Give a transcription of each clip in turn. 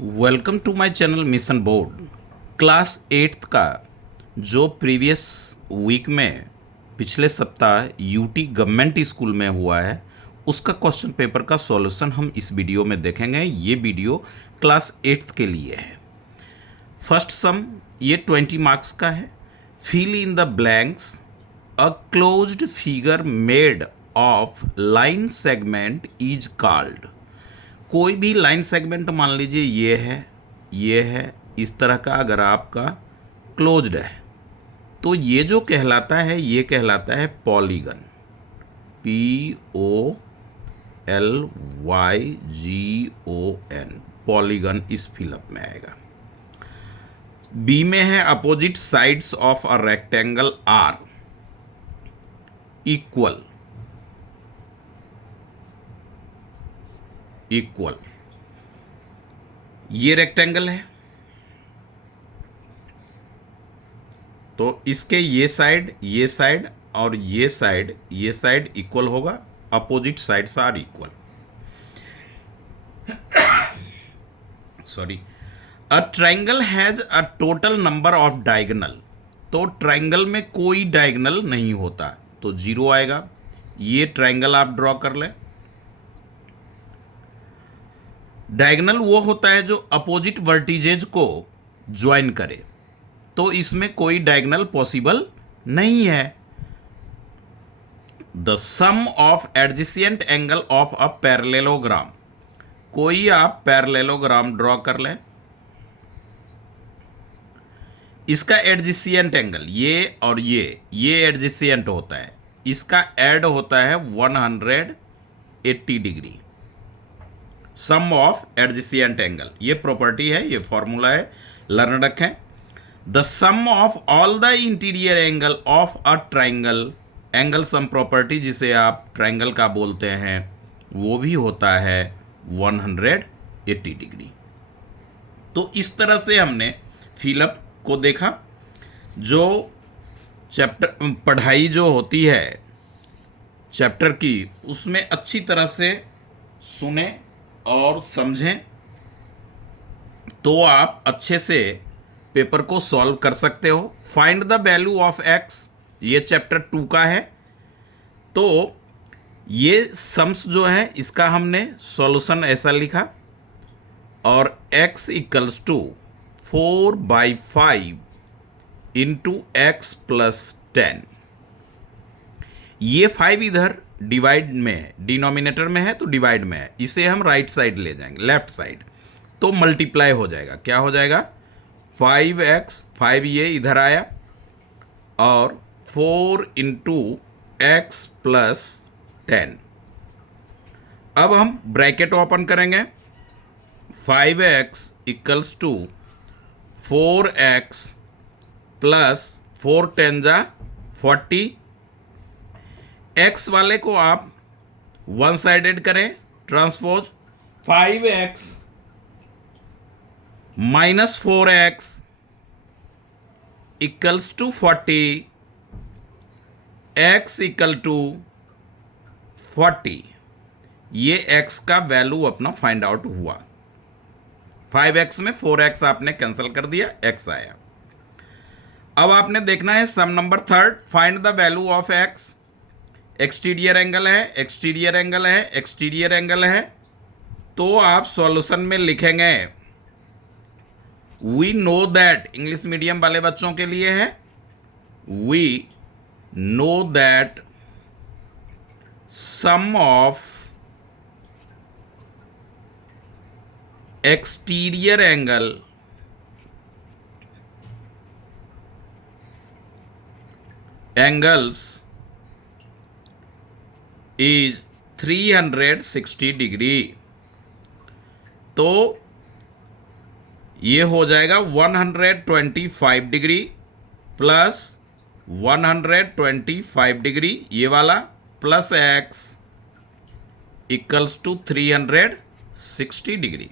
Welcome to my channel mission board. Class 8th का जो previous week में पिछले सप्ताह यूटी गवर्नमेंट स्कूल में हुआ है उसका क्वेश्चन पेपर का सॉल्यूशन हम इस वीडियो में देखेंगे। ये वीडियो क्लास 8th के लिए है। फर्स्ट सम ये 20 मार्क्स का है। Fill in the blanks. A closed figure made of line segment is called. कोई भी लाइन सेगमेंट मान लीजिए ये है इस तरह का, अगर आपका क्लोज्ड है तो ये जो कहलाता है ये कहलाता है पॉलीगन। POLYGON पॉलीगन इस फिलअप में आएगा। बी में है opposite sides of a rectangle are equal ये रेक्टेंगल है तो इसके ये साइड और ये साइड इक्वल होगा। Opposite sides are equal. Sorry. A triangle has a total number of diagonal. तो ट्राइंगल में कोई डायगोनल नहीं होता तो 0 आएगा। ये ट्राइंगल आप ड्रॉ कर लें। डायगोनल वो होता है जो अपोजिट वर्टिजेज को ज्वाइन करे, तो इसमें कोई डायगोनल पॉसिबल नहीं है। The sum of adjacent angle of a parallelogram. कोई आप पैरेललोग्राम ड्रॉ कर लें। इसका एडजेसेंट एंगल ये और ये एडजेसेंट होता है, इसका ऐड होता है 180 degree. Sum of adjacent angle ये प्रॉपर्टी है, ये फॉर्मूला है, लर्न रखें। The sum of all the interior angle of a triangle. Angle sum property जिसे आप ट्राइंगल का बोलते हैं वो भी होता है 180 डिग्री। तो इस तरह से हमने फिलअप को देखा। जो चैप्टर पढ़ाई जो होती है चैप्टर की उसमें अच्छी तरह से सुने और समझें तो आप अच्छे से पेपर को सॉल्व कर सकते हो। Find the value of x ये चैप्टर 2 का है। तो ये सम्स जो है इसका हमने सॉल्यूशन ऐसा लिखा और x equals to 4/5 into x plus 10। ये 5 इधर डिवाइड में है, डिनोमिनेटर में है तो डिवाइड में है, इसे हम राइट साइड ले जाएंगे, लेफ्ट साइड, तो मल्टीप्लाई हो जाएगा। क्या हो जाएगा 5x, 5 ये इधर आया और 4 इंटू एक्स प्लस 10। अब हम ब्रैकेट ओपन करेंगे। 5x equals to 4x plus 4 10 जा 40। x वाले को आप वन साइडेड करें, transpose. 5x minus 4x equals to 40, x equal to 40। ये x का वैल्यू अपना फाइंड आउट हुआ। 5x में 4x आपने कैंसिल कर दिया, x आया। अब आपने देखना है sum number 3, find the value of x। Exterior angle है, तो आप सॉल्यूशन में लिखेंगे we know that. English medium वाले बच्चों के लिए है, we know that sum of exterior angles is 360 degree. तो ये हो जाएगा 125 डिग्री प्लस 125 डिग्री ये वाला plus x equals to 360 degree.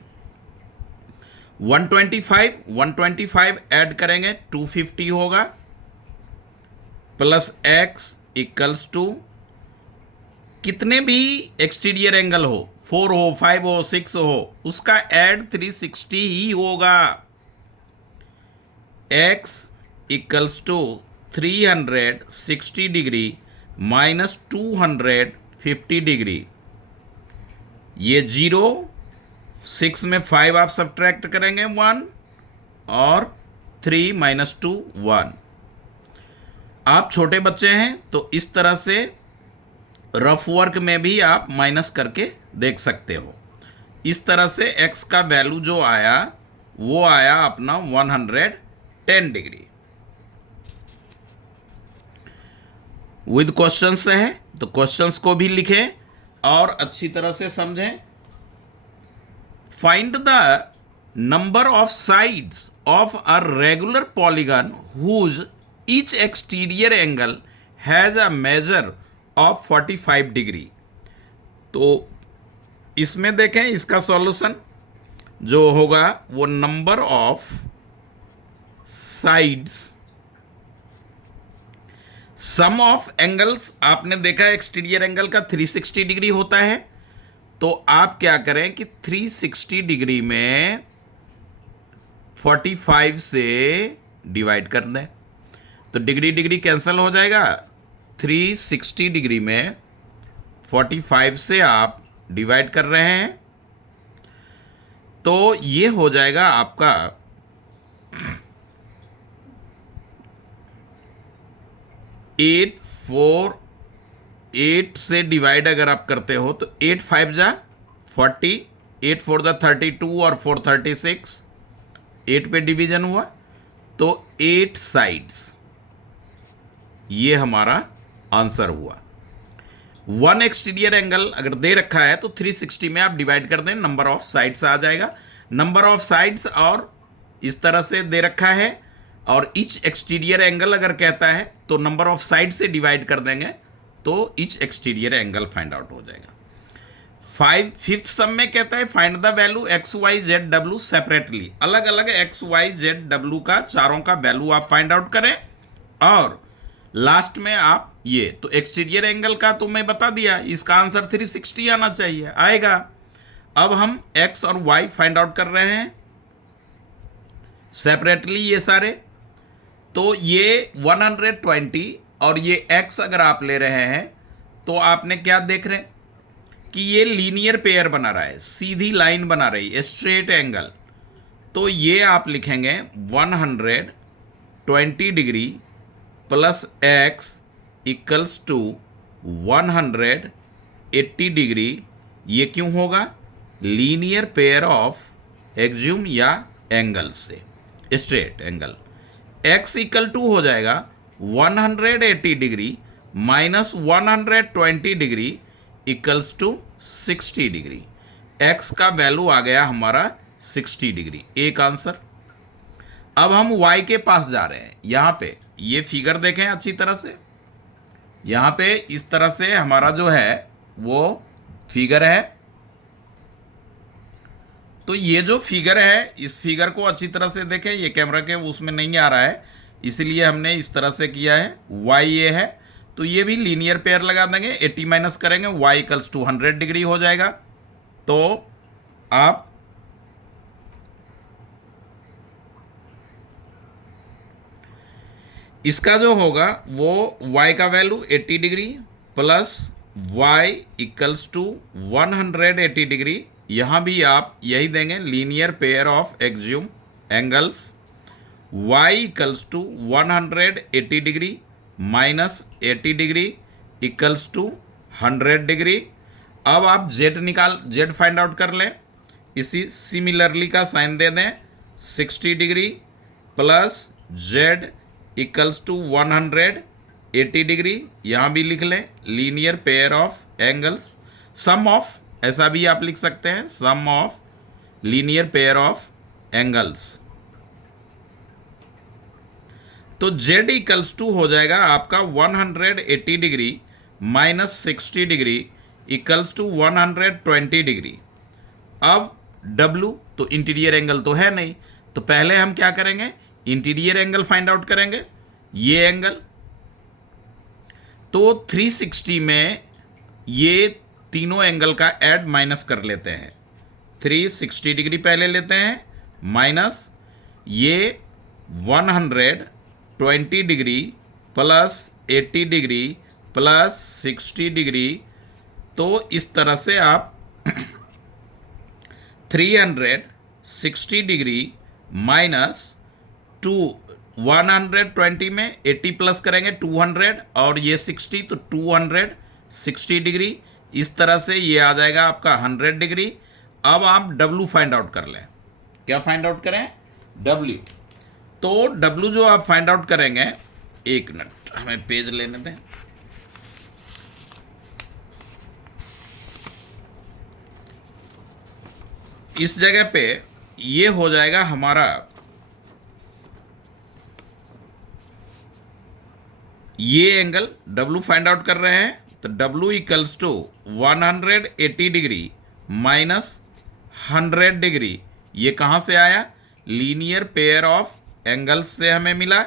125 add करेंगे 250 होगा प्लस x इक्वल्स टू कितने भी एक्सटीरियर एंगल हो 4 हो, 5 हो, 6 हो, उसका एड 360 ही होगा। x equals to 360 degree minus 250 degree, ये 0, 6 में 5 आप सब्ट्रैक्ट करेंगे 1, और 3 माइनस 2 1। आप छोटे बच्चे हैं तो इस तरह से रफ वर्क में भी आप माइनस करके देख सकते हो। इस तरह से x का वैल्यू जो आया वो आया अपना 110 डिग्री। विद क्वेश्चंस है तो क्वेश्चंस को भी लिखें और अच्छी तरह से समझें। Find the number of sides of a regular polygon whose each exterior angle has a measure of 45 degree. तो इसमें देखें, इसका सॉल्यूशन जो होगा वो number of sides, sum of angles. आपने देखा एक्सटीरियर एंगल का 360 डिग्री होता है, तो आप क्या करें कि 360 डिग्री में 45 से डिवाइड कर दें, तो डिग्री डिग्री कैंसिल हो जाएगा। 360 डिग्री में 45 से आप डिवाइड कर रहे हैं, तो ये हो जाएगा आपका 8 से डिवाइड अगर आप करते हो तो 8 5 जा 40, 8 4 जा 32 और 4 36, 8 पे डिवीजन हुआ तो 8 साइड्स, ये हमारा आंसर हुआ। 1 एक्सटीरियर एंगल अगर दे रखा है तो 360 में आप डिवाइड कर दें, नंबर ऑफ साइड्स आ जाएगा। नंबर ऑफ साइड्स और इस तरह से दे रखा है, और ईच एक्सटीरियर एंगल अगर कहता है तो नंबर ऑफ साइड से डिवाइड कर देंगे तो each exterior angle find out हो जाएगा। फिफ्थ सम में कहता है find the value x y z डब्ल्यू सेपरेटली। अलग अलग एक्स वाई जेड डब्ल्यू का चारों का वैल्यू आप फाइंड आउट करें, और लास्ट में आप ये तो एक्सटीरियर एंगल का तो मैं बता दिया, इसका आंसर 360 आना चाहिए, आएगा। अब हम x और y फाइंड आउट कर रहे हैं सेपरेटली ये सारे। तो ये 120 और ये x अगर आप ले रहे हैं तो आपने क्या देख रहे हैं कि ये लीनियर पेयर बना रहा है, सीधी लाइन बना रही है, स्ट्रेट एंगल। तो ये आप लिखेंगे 120 degree plus x equals to 180 degree. ये क्यों होगा? लीनियर पेयर ऑफ एक्सियम या एंगल से, straight angle. x equal to हो जाएगा 180 degree minus 120 degree equals to 60 degree. x का वैल्यू आ गया हमारा 60 डिग्री, एक आंसर। अब हम y के पास जा रहे हैं। यहां पे ये फिगर देखें अच्छी तरह से, यहां पे इस तरह से हमारा जो है वो फिगर है। तो ये जो फिगर है, इस फिगर को अच्छी तरह से देखें, ये कैमरा के उसमें नहीं आ रहा है इसलिए हमने इस तरह से किया है। y ये है तो ये भी लीनियर पेयर लगा देंगे, 80 माइनस करेंगे, y इक्वल्स टू 100 डिग्री हो जाएगा। तो आप इसका जो होगा वो y का value 80 degree plus y equals to 180 degree. यहाँ भी आप यही देंगे, linear pair of axiom angles. y equals to 180 degree minus 80 degree equals to 100 degree. अब आप z फाइंड आउट कर लें, इसी सिमिलरली का साइन दे दें, 60 degree plus z equals to 180 degree. यहाँ भी लिख लें linear pair of angles. Sum of, ऐसा भी आप लिख सकते हैं, sum of linear pair of angles. तो z इक्वल्स टू हो जाएगा आपका 180 degree minus 60 degree equals to 120 degree. अब w तो इंटीरियर एंगल तो है नहीं, तो पहले हम क्या करेंगे, इंटीरियर एंगल फाइंड आउट करेंगे, ये एंगल। तो 360 में ये तीनों एंगल का ऐड माइनस कर लेते हैं। 360 डिग्री पहले लेते हैं, माइनस ये 120 degree plus 80 degree plus 60 degree. तो इस तरह से आप 360 डिग्री माइनस 120 में 80 प्लस करेंगे 200 और ये 60 तो 260 डिग्री। इस तरह से ये आ जाएगा आपका 100 डिग्री। अब आप W फाइंड आउट कर लें। क्या फाइंड आउट करें? W। तो W जो आप फाइंड आउट करेंगे, एक मिनट हमें पेज लेने दें। इस जगह पे ये हो जाएगा हमारा, ये एंगल W फाइंड आउट कर रहे हैं तो W equals to 180 degree minus 100 degree. ये कहाँ से आया? लीनियर पेयर ऑफ एंगल्स से हमें मिला।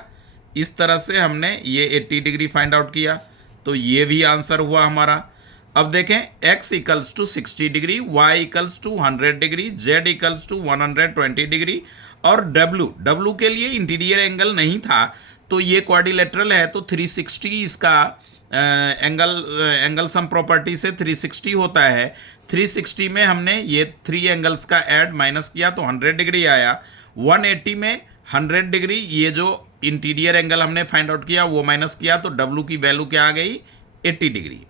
इस तरह से हमने ये 80 डिग्री फाइंड आउट किया, तो ये भी आंसर हुआ हमारा। अब देखें, x equals to 60 degree, y equals to 100 degree, z equals to 120 degree और W के लिए इंटीरियर एंगल नहीं था, तो ये क्वाड्रिलेटरल है तो 360 इसका एंगल सम प्रॉपर्टी से 360 होता है। 360 में हमने ये 3 एंगल्स का ऐड माइनस किया तो 100 डिग्री आया। 180 में 100 डिग्री, ये जो इंटीरियर एंगल हमने फाइंड आउट किया वो माइनस किया तो W की वैल्यू क्या आ गई? 80 डिग्री।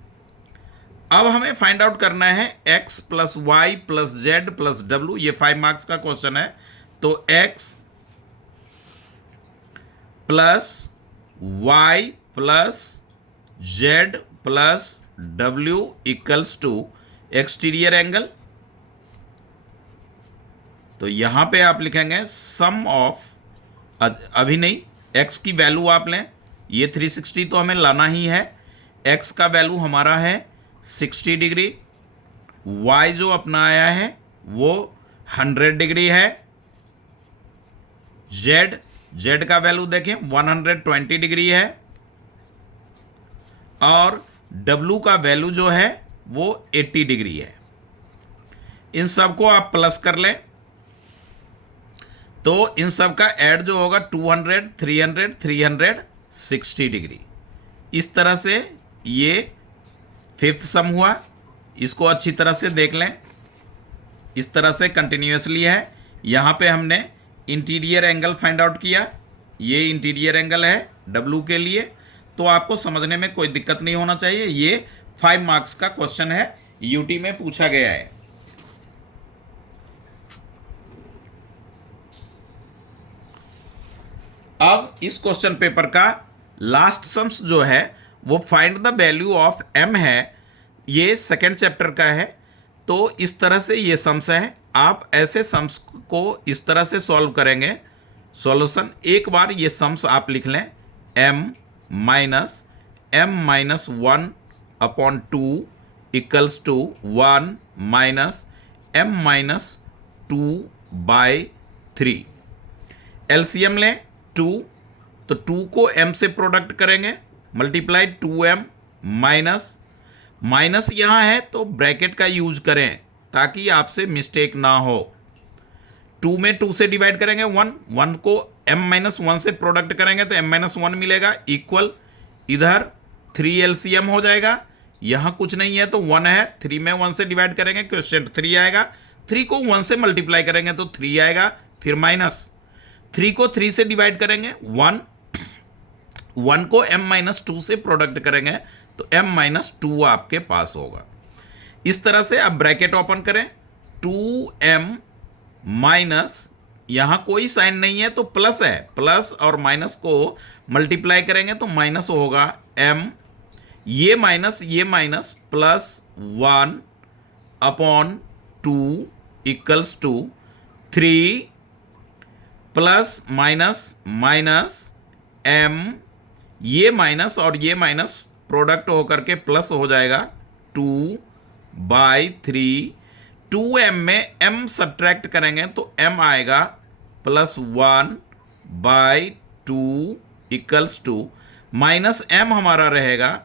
अब हमें फाइंड आउट करना है x plus y plus z plus W। ये 5 मार्क्स का क्वेश्चन है। तो x plus y plus z plus W equals to exterior angle. तो यहां पे आप लिखेंगे सम ऑफ, अभी नहीं, x की वैल्यू आप लें, ये 360 तो हमें लाना ही है। x का वैल्यू हमारा है 60 डिग्री, y जो अपना आया है वो 100 डिग्री है, z का वैल्यू देखें 120 डिग्री है और W का वैल्यू जो है वो 80 डिग्री है। इन सब को आप प्लस कर लें तो इन सब का ऐड जो होगा 200, 300, 360 डिग्री। इस तरह से ये 5th सम हुआ। इसको अच्छी तरह से देख लें, इस तरह से कंटिन्यूअसली है। यहाँ पे हमने इंटीरियर एंगल फाइंड आउट किया, ये इंटीरियर एंगल है W के लिए, तो आपको समझने में कोई दिक्कत नहीं होना चाहिए। ये 5 मार्क्स का क्वेश्चन है, यूटी में पूछा गया है। अब इस क्वेश्चन पेपर का लास्ट सम्स जो है वो find the value of m है। ये सेकेंड चैप्टर का है, तो इस तरह से ये सम्स है। आप ऐसे सम्स को इस तरह से सॉल्व करेंगे। सॉल्यूशन, एक बार ये सम्स आप लिख लें, m minus m-1 upon 2 equals to 1 minus m-2/3। LCM लें 2, तो 2 को m से प्रोडक्ट करेंगे, मल्टीप्लाई 2m माइनस यहाँ है तो ब्रैकेट का यूज करें ताकि आपसे मिस्टेक ना हो। 2 में 2 से डिवाइड करेंगे 1 को m-1 से प्रोडक्ट करेंगे तो m-1 मिलेगा, इक्वल इधर 3 एलसीएम हो जाएगा। यहाँ कुछ नहीं है तो 1 है, 3 में 1 से डिवाइड करेंगे क्वेश्चन 3 आएगा, 3 को 1 से मल्टीप्लाई करेंगे तो 3 आएगा, फिर माइनस 3 को 3 से डिवाइड करेंगे 1 को m-2 से प्रोडक्ट करेंगे तो m-2 आपके पास होगा। इस तरह से आप ब्रैकेट ओपन करें, 2m माइनस, यहाँ कोई साइन नहीं है तो प्लस है, प्लस और माइनस को मल्टीप्लाई करेंगे तो माइनस होगा m, ये minus plus 1 upon 2 equals to 3 plus minus m, ये माइनस और ये माइनस प्रोडक्ट होकर के प्लस हो जाएगा 2/3। 2m में m सब्ट्रैक्ट करेंगे तो m आएगा plus 1/2 equals to minus m हमारा रहेगा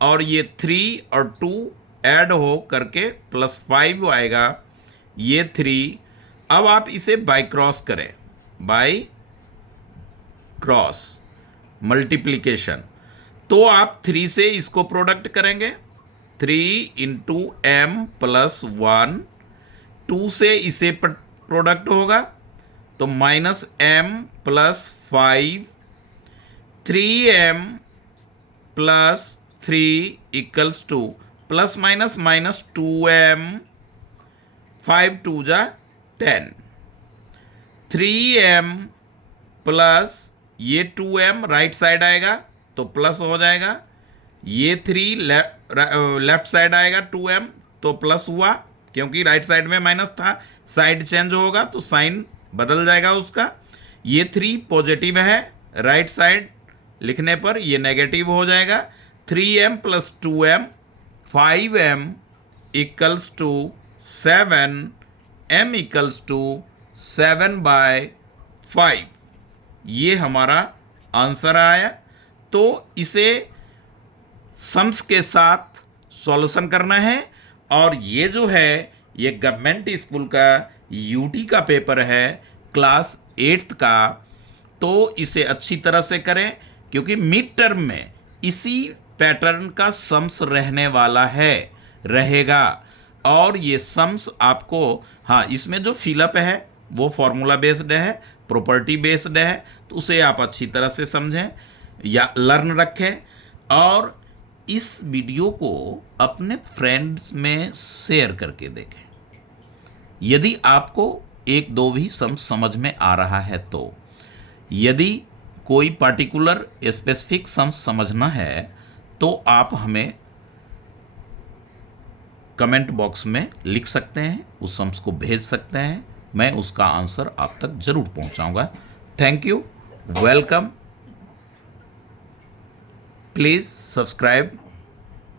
और ये 3 और 2 ऐड हो करके +5 आएगा, ये 3। अब आप इसे बाय क्रॉस करें, बाय क्रॉस मल्टीप्लीकेशन, तो आप 3 से इसको प्रोडक्ट करेंगे, 3 इंटू m प्लस 1, 2 से इसे प्रोडक्ट होगा तो -m plus 5, 3m plus 3 equals two plus minus minus 2m, 5 2 जा 10, 3m प्लस ये 2m राइट साइड आएगा तो प्लस हो जाएगा, ये 3 लेफ्ट साइड आएगा 2m तो प्लस हुआ, क्योंकि राइट साइड में माइनस था, साइड चेंज होगा तो साइन बदल जाएगा उसका। ये 3 पॉजिटिव है, राइट साइड लिखने पर ये नेगेटिव हो जाएगा, 3m plus 2m, 5m equals to 7, m equals to 7/5। ये हमारा आंसर आया। तो इसे सम्स के साथ सॉल्यूशन करना है, और ये जो है ये गवर्नमेंट स्कूल का यूटी का पेपर है क्लास 8th का, तो इसे अच्छी तरह से करें, क्योंकि मिड टर्म में इसी पैटर्न का सम्स रहने वाला है, रहेगा। और ये सम्स आपको, हाँ, इसमें जो फिलअप है वो फॉर्मूला बेस्ड है, प्रॉपर्टी बेस्ड है, तो उसे आप अच्छी तरह से समझें या लर्न रखें, और इस वीडियो को अपने फ्रेंड्स में शेयर करके देखें। यदि आपको एक दो भी समझ में आ रहा है तो, यदि कोई पर्टिकुलर स्पेसिफिक समझना है तो आप हमें कमेंट बॉक्स में लिख सकते हैं, उस सम्स को भेज सकते हैं, मैं उसका आंसर आप तक जरूर पहुंचाऊंगा। Thank you, welcome. Please subscribe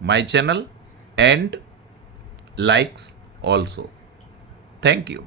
my channel and likes also. Thank you.